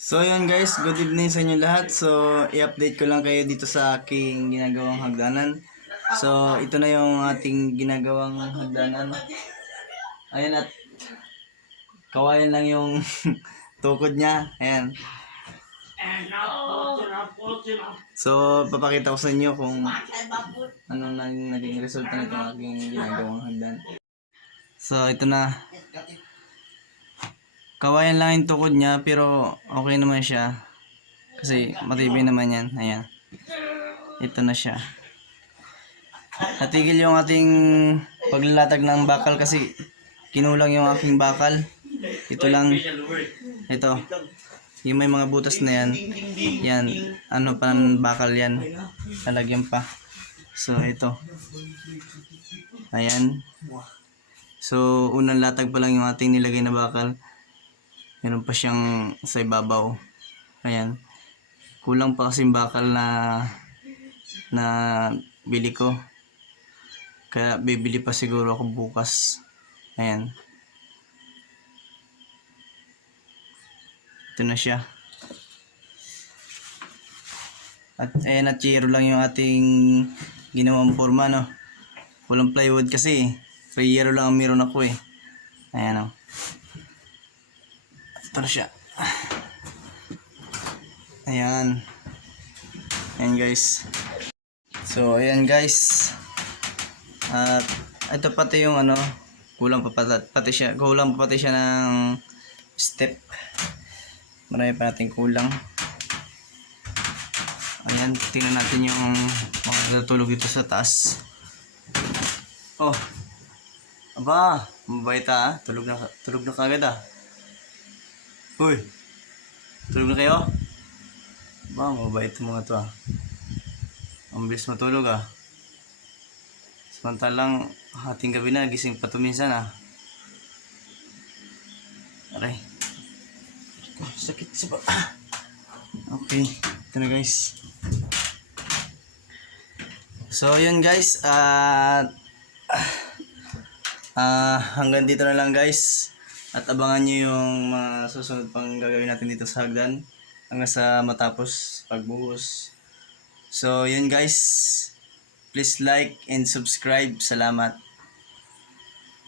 So yun guys, good evening sa inyo lahat. So i-update ko lang kayo dito sa aking ginagawang hagdanan. So ito na yung ating ginagawang hagdanan. Ayan, at kawayan lang yung tukod niya. Ayan. So papakita ko sa inyo kung anong naging resulta nitong aking ginagawang hagdan. So ito na. Kawayan lang yung tukod niya pero okay naman siya. Kasi matibay naman yan. Ayan. Ito na siya. Natigil yung ating paglalatag ng bakal kasi kinulang yung aking bakal. Ito lang. Ito. Yung may mga butas na yan. Yan. Ano pa ng bakal yan. Lalagyan pa. So ito. Ayan. So unang latag pa lang yung ating nilagay na bakal. Meron pa siyang sa ibabaw. Ayan. Kulang pa kasi bakal na bili ko. Kaya bibili pa siguro ako bukas. Ayan. Ito na siya. At ayan, at zero lang yung ating ginawang forma, no. Walang plywood kasi. Yero lang ang meron ako eh. Ayan, no. Ito na siya. Ayan. Ayan guys. So ayan guys. At ito pati yung ano, kulang pa pati siya ng step. Marami pa nating kulang. Ayan, tingnan natin yung natutulog dito sa taas. Oh. Aba, mabait ah. Tulog na kagad ah. Uy. Tulog na kayo? Ba, mabait yung mga to ah. Ang bilis matulog ah. Samantalang hating gabi na, gising pa to minsan ah. Aray. Sakit sa baba. Okay, ito na guys. So yun guys, hanggang dito na lang guys. At abangan nyo yung mga susunod pang gagawin natin dito sa hagdan. Hanggang sa matapos pagbuhos. So yun guys, please like and subscribe. Salamat.